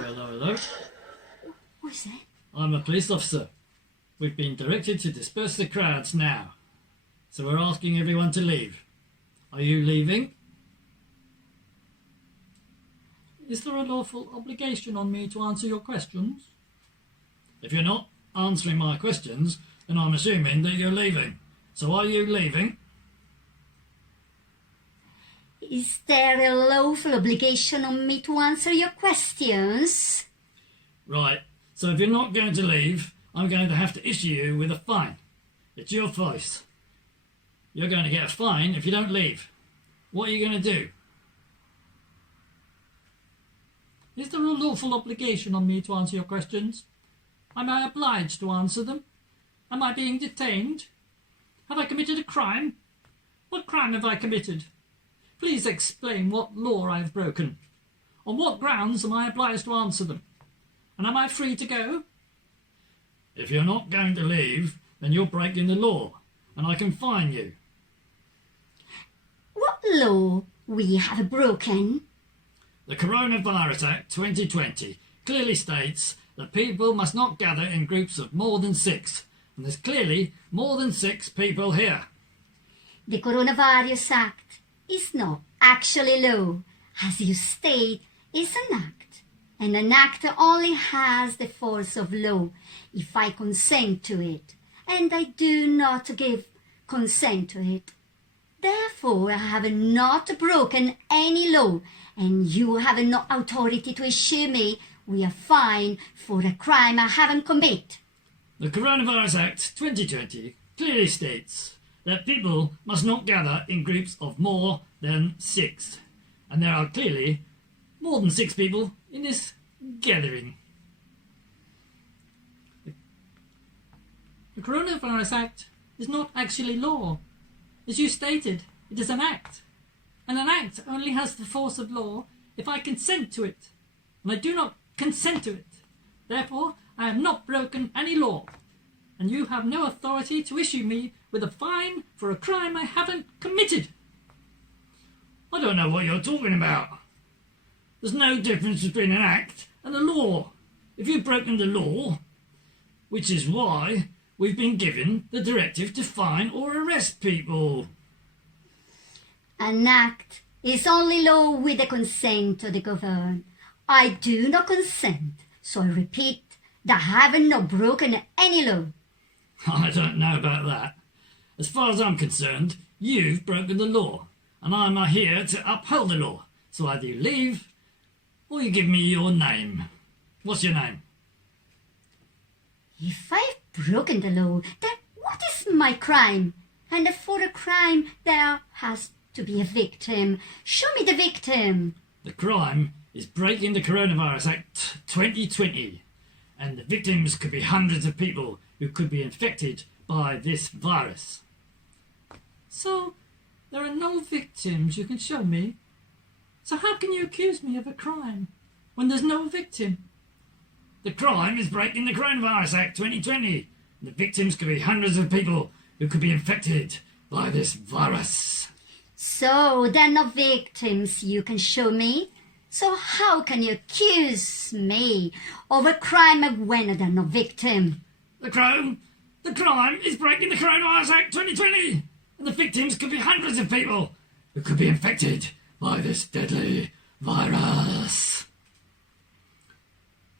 Hello. Who's that? I'm a police officer. We've been directed to disperse the crowds now. So we're asking everyone to leave. Are you leaving? Is there a lawful obligation on me to answer your questions? If you're not answering my questions, then I'm assuming that you're leaving. So are you leaving? Is there a lawful obligation on me to answer your questions? Right. So if you're not going to leave, I'm going to have to issue you with a fine. It's your choice. You're going to get a fine if you don't leave. What are you going to do? Is there a lawful obligation on me to answer your questions? Am I obliged to answer them? Am I being detained? Have I committed a crime? What crime have I committed? Please explain what law I have broken. On what grounds am I obliged to answer them? And am I free to go? If you're not going to leave, then you're breaking the law, and I can fine you. What law we have broken? The Coronavirus Act 2020 clearly states that people must not gather in groups of more than 6, and there's clearly more than 6 people here. The Coronavirus Act is not actually law. As you state, it's an act, and an act only has the force of law if I consent to it, and I do not give consent to it. Therefore, I have not broken any law, and you have no authority to issue me with a fine for a crime I haven't committed. The Coronavirus Act 2020 clearly states that people must not gather in groups of more than 6, and there are clearly more than 6 people in this gathering. The Coronavirus Act is not actually law. As you stated, it is an act, and an act only has the force of law if I consent to it, and I do not consent to it. Therefore, I have not broken any law, and you have no authority to issue me with a fine for a crime I haven't committed. I don't know what you're talking about. There's no difference between an act and a law. If you've broken the law, which is why we've been given the directive to fine or arrest people. An act is only law with the consent of the governed. I do not consent, so I repeat that I have not broken any law. I don't know about that. As far as I'm concerned, you've broken the law, and I'm here to uphold the law. So either you leave, or you give me your name. What's your name? If I've broken the law, then what is my crime? And for a crime, there has to be a victim. Show me the victim. The crime is breaking the Coronavirus Act 2020, and the victims could be hundreds of people who could be infected by this virus. So, there are no victims you can show me. So how can you accuse me of a crime when there's no victim? The crime is breaking the Coronavirus Act 2020. The victims could be hundreds of people who could be infected by this virus. So, there are no victims you can show me? So how can you accuse me of a crime when there are no victim? The crime is breaking the Coronavirus Act 2020. And the victims could be hundreds of people who could be infected by this deadly virus.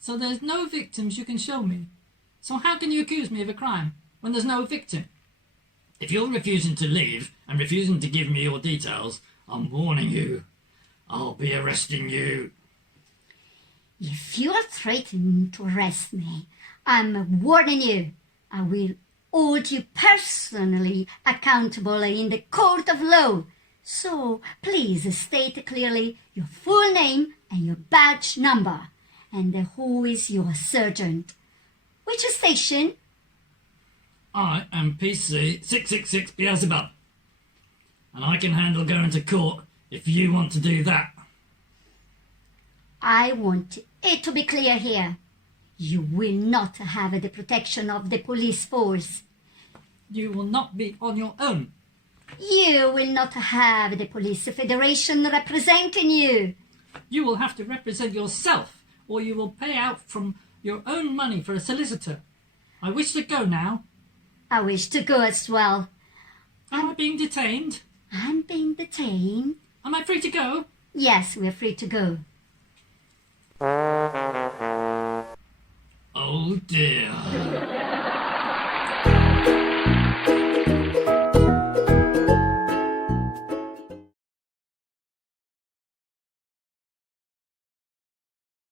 So there's no victims you can show me. So how can you accuse me of a crime when there's no victim? If you're refusing to leave and refusing to give me your details, I'm warning you. I'll be arresting you. If you are threatening to arrest me, I'm warning you. I will hold you personally accountable in the court of law. So please state clearly your full name and your badge number, and who is your sergeant. Which station? I am PC 666 Beelzebub, and I can handle going to court if you want to do that. I want it to be clear here. You will not have the protection of the police force. You will not be on your own. You will not have the police federation representing you. You will have to represent yourself or you will pay out from your own money for a solicitor. I wish to go now. I wish to go as well. Am I being detained? I'm being detained. Am I free to go? Yes, we're free to go. Oh dear.